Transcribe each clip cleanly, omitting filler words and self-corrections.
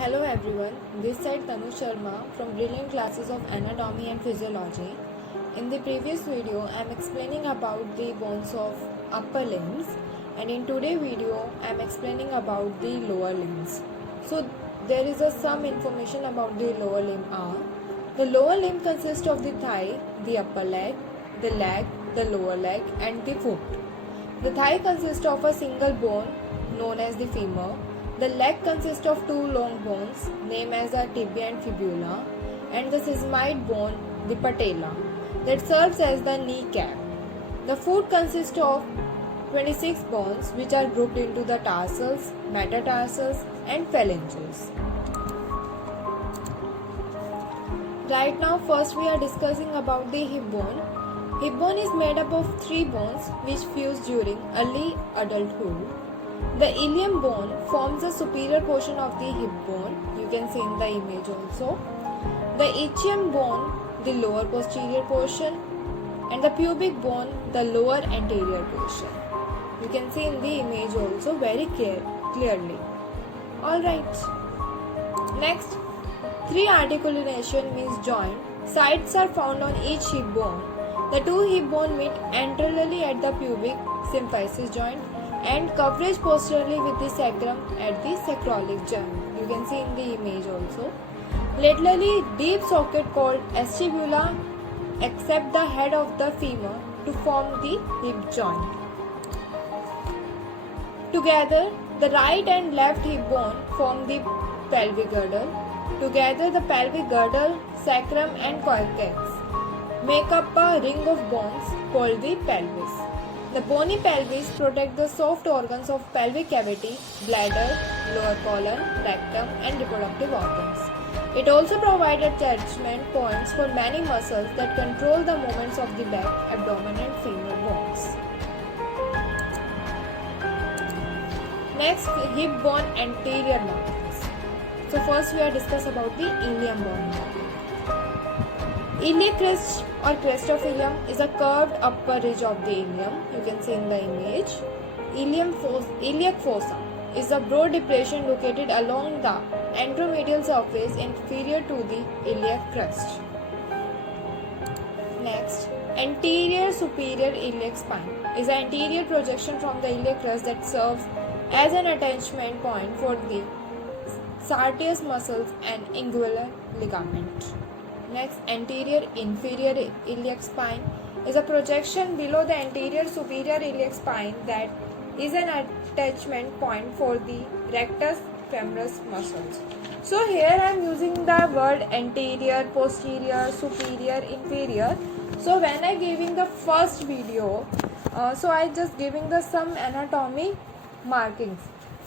Hello everyone, this side Tanu Sharma from Brilliant Classes of Anatomy and Physiology. In the previous video, I am explaining about the bones of upper limbs, and in today's video, I am explaining about the lower limbs. So there is some information about the lower limb are. The lower limb consists of the thigh, the upper leg, the lower leg and the foot. The thigh consists of a single bone known as the femur. The leg consists of two long bones named as the tibia and fibula, and the sesamoid bone, the patella, that serves as the kneecap. The foot consists of 26 bones which are grouped into the tarsals, metatarsals and phalanges. Right now, first we are discussing about the hip bone. Hip bone is made up of three bones which fuse during early adulthood. The ilium bone forms the superior portion of the hip bone. You can see in the image also. The ischium bone, the lower posterior portion, and the pubic bone, the lower anterior portion. You can see in the image also very clearly. Alright. Next, three articulation means joint. Sides are found on each hip bone. The two hip bones meet anteriorly at the pubic symphysis joint and coverage posteriorly with the sacrum at the sacroiliac joint. You can see in the image also. Laterally, deep socket called acetibula accept the head of the femur to form the hip joint. Together, the right and left hip bone form the pelvic girdle. Together, the pelvic girdle, sacrum and coccyx make up a ring of bones called the pelvis. The bony pelvis protects the soft organs of pelvic cavity, bladder, lower colon, rectum and reproductive organs. It also provides attachment points for many muscles that control the movements of the back, abdomen and femur bones. Next, hip bone anterior markings. So first we are discuss about the ilium bone. Iliac crest or crest of ilium is a curved upper ridge of the ilium. You can see in the image. Iliac fossa is a broad depression located along the anteromedial surface inferior to the iliac crest. Next, anterior superior iliac spine is an anterior projection from the iliac crest that serves as an attachment point for the sartorius muscles and inguinal ligament. Next, anterior inferior iliac spine is a projection below the anterior superior iliac spine that is an attachment point for the rectus femoris muscles. So here I am using the word anterior, posterior, superior, inferior. So when I giving the first video, so I just giving the some anatomy markings.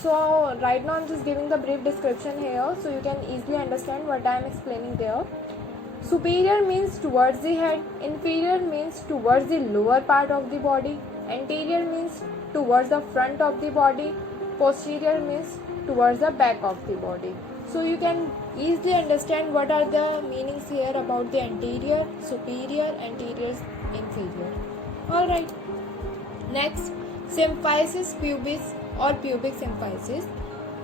So right now I am just giving the brief description here so you can easily understand what I am explaining there. Superior means towards the head, inferior means towards the lower part of the body, anterior means towards the front of the body, posterior means towards the back of the body. So you can easily understand what are the meanings here about the anterior, superior, anterior, inferior. Alright. Next, symphysis pubis or pubic symphysis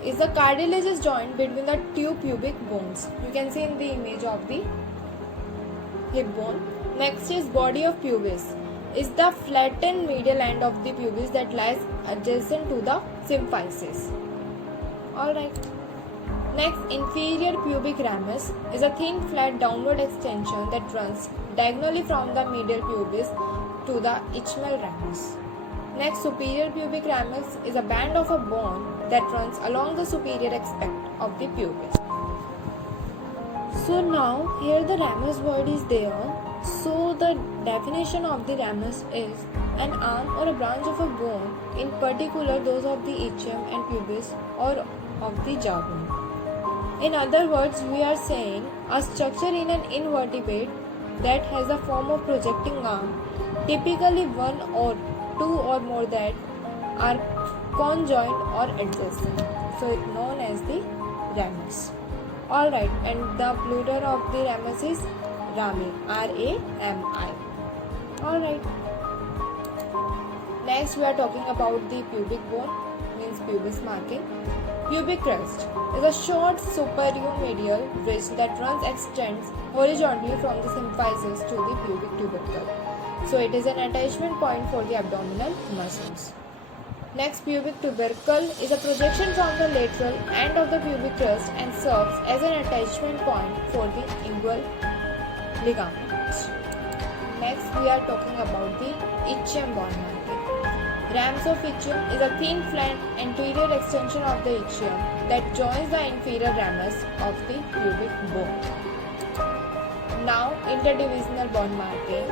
is a cartilaginous joint between the two pubic bones. You can see in the image of the hip bone. Next is body of pubis is the flattened medial end of the pubis that lies adjacent to the symphysis. Alright. Next, inferior pubic ramus is a thin flat downward extension that runs diagonally from the medial pubis to the ischial ramus. Next, superior pubic ramus is a band of a bone that runs along the superior aspect of the pubis. So now here the ramus word is there. So the definition of the ramus is an arm or a branch of a bone, in particular those of the ischium and pubis or of the jawbone. In other words, we are saying a structure in an invertebrate that has a form of projecting arm, typically one or two or more that are conjoined or adjacent. So it is known as the ramus. Alright, and the plural of the ramus is rami, R-A-M-I. Alright. Next we are talking about the pubic bone, means pubis marking. Pubic crest is a short superior-medial ridge that extends horizontally from the symphysis to the pubic tubercle. So it is an attachment point for the abdominal muscles. Next, pubic tubercle is a projection from the lateral end of the pubic crest and serves as an attachment point for the inguinal ligament. Next, we are talking about the ischium bone marking. Rams of ischium is a thin, flat anterior extension of the ischium that joins the inferior ramus of the pubic bone. Now, interdivisional bone marking.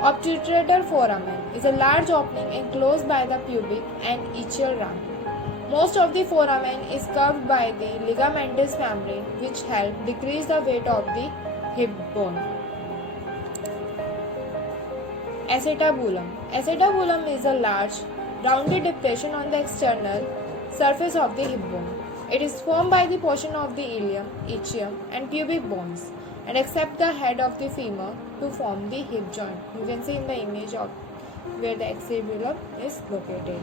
Obturator foramen is a large opening enclosed by the pubic and ischial ram. Most of the foramen is curved by the ligamentous membrane, which help decrease the weight of the hip bone. Acetabulum. Acetabulum is a large, rounded depression on the external surface of the hip bone. It is formed by the portion of the ilium, ischium, and pubic bones, and except the head of the femur to form the hip joint. You can see in the image of where the acetabulum is located.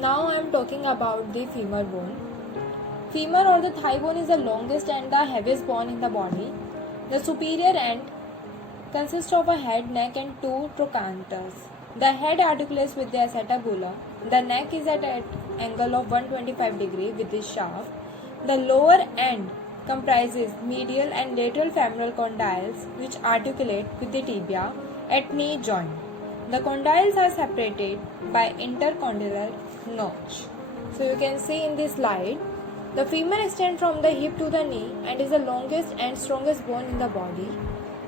Now I am talking about the femur bone. Femur or the thigh bone is the longest and the heaviest bone in the body. The superior end consists of a head, neck and two trochanters. The head articulates with the acetabulum. The neck is at an angle of 125 degrees with the shaft. The lower end comprises medial and lateral femoral condyles which articulate with the tibia at knee joint. The condyles are separated by intercondylar notch. So you can see in this slide, the femur extends from the hip to the knee and is the longest and strongest bone in the body.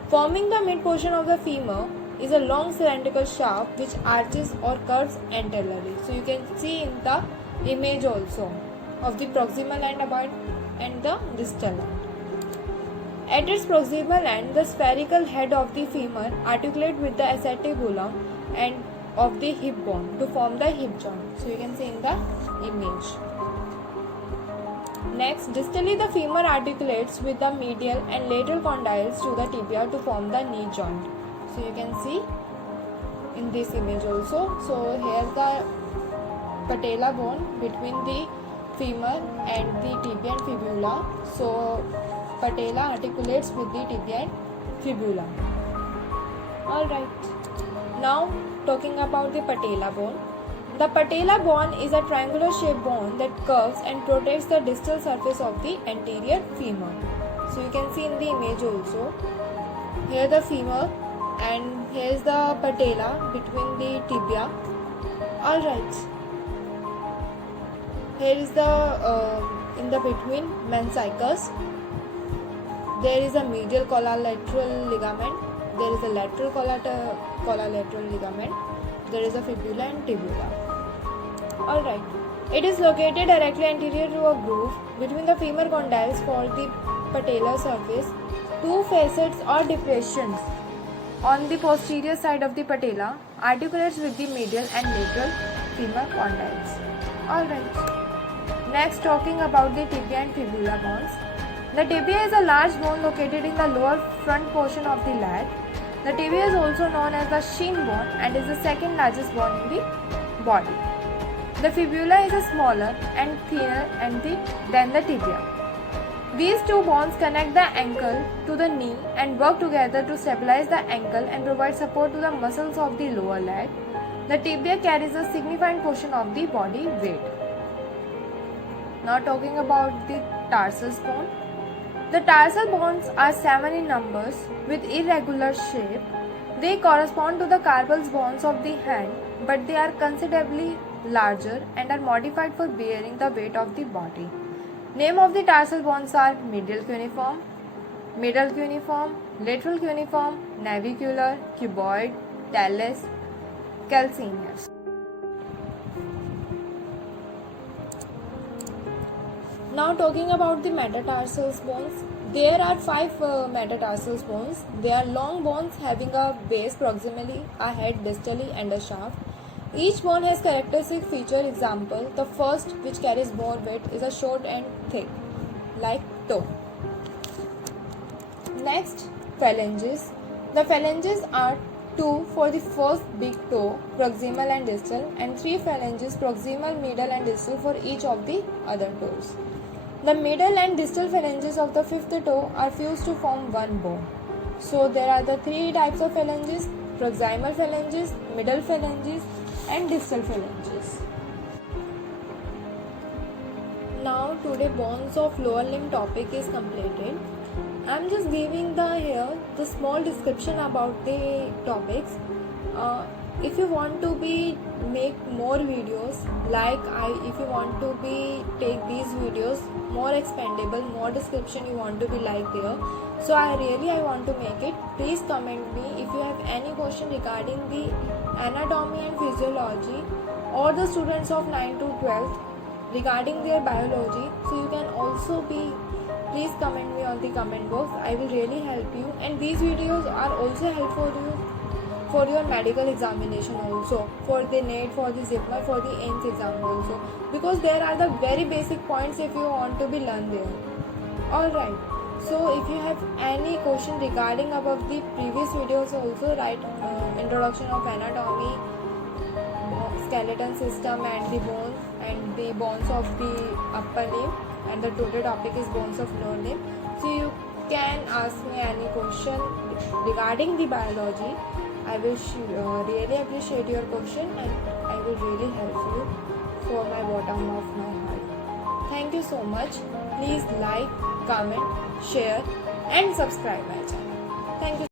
Forming the mid portion of the femur is a long cylindrical shaft which arches or curves anteriorly. So you can see in the image also of the proximal end and the distal end. At its proximal end, the spherical head of the femur articulates with the acetabulum and of the hip bone to form the hip joint. So you can see in the image. Next, distally the femur articulates with the medial and lateral condyles to the tibia to form the knee joint. So you can see in this image also. So here the patella bone between the femur and the tibia and fibula. So patella articulates with the tibia and fibula. Alright. Now talking about the patella bone. The patella bone is a triangular shaped bone that curves and protects the distal surface of the anterior femur. So you can see in the image also. Here the femur and here is the patella between the tibia. Alright. Here is the in the between meniscus. There is a medial collateral ligament. There is a lateral collateral ligament. There is a fibula and tibula. Alright. It is located directly anterior to a groove between the femur condyles for the patellar surface. Two facets or depressions on the posterior side of the patella articulates with the medial and lateral femur condyles. Alright. Next, talking about the tibia and fibula bones. The tibia is a large bone located in the lower front portion of the leg. The tibia is also known as the shin bone and is the second largest bone in the body. The fibula is a smaller and thinner than the tibia. These two bones connect the ankle to the knee and work together to stabilize the ankle and provide support to the muscles of the lower leg. The tibia carries a significant portion of the body weight. Now talking about the tarsal bone. The tarsal bones are 7 in numbers with irregular shape. They correspond to the carpal bones of the hand, but they are considerably larger and are modified for bearing the weight of the body. Name of the tarsal bones are medial cuneiform, middle cuneiform, lateral cuneiform, navicular, cuboid, talus, calcaneus. Now talking about the metatarsal bones. There are 5 metatarsal bones. They are long bones having a base proximally, a head distally and a shaft. Each bone has characteristic feature. Example, the first, which carries more weight, is a short and thick, like toe. Next, phalanges. The phalanges are 2 for the first big toe, proximal and distal, and 3 phalanges, proximal, medial, and distal for each of the other toes. The middle and distal phalanges of the fifth toe are fused to form one bone. So there are the 3 types of phalanges: proximal phalanges, middle phalanges, and distal phalanges. Now today bones of lower limb topic is completed. I am just giving the small description about the topics. If you want to make more videos, if you want to take these videos more expandable, more description you want to like there. So I want to make it. Please comment me if you have any question regarding the anatomy and physiology, or the students of 9 to 12 regarding their biology. So you can also please comment me on the comment box. I will really help you, and these videos are also helpful for you for your medical examination also, for the NET, for the ZIPMER, for the AIMS exam also, because there are the very basic points if you want to be learned there. Alright, so if you have any question regarding above the previous videos also, write introduction of anatomy, skeleton system and the bones of the upper limb, and the total topic is bones of lower limb. So you can ask me any question regarding the biology. I will really appreciate your question, and I will really help you for my bottom of my heart. Thank you so much. Please like, comment, share and subscribe my channel. Thank you.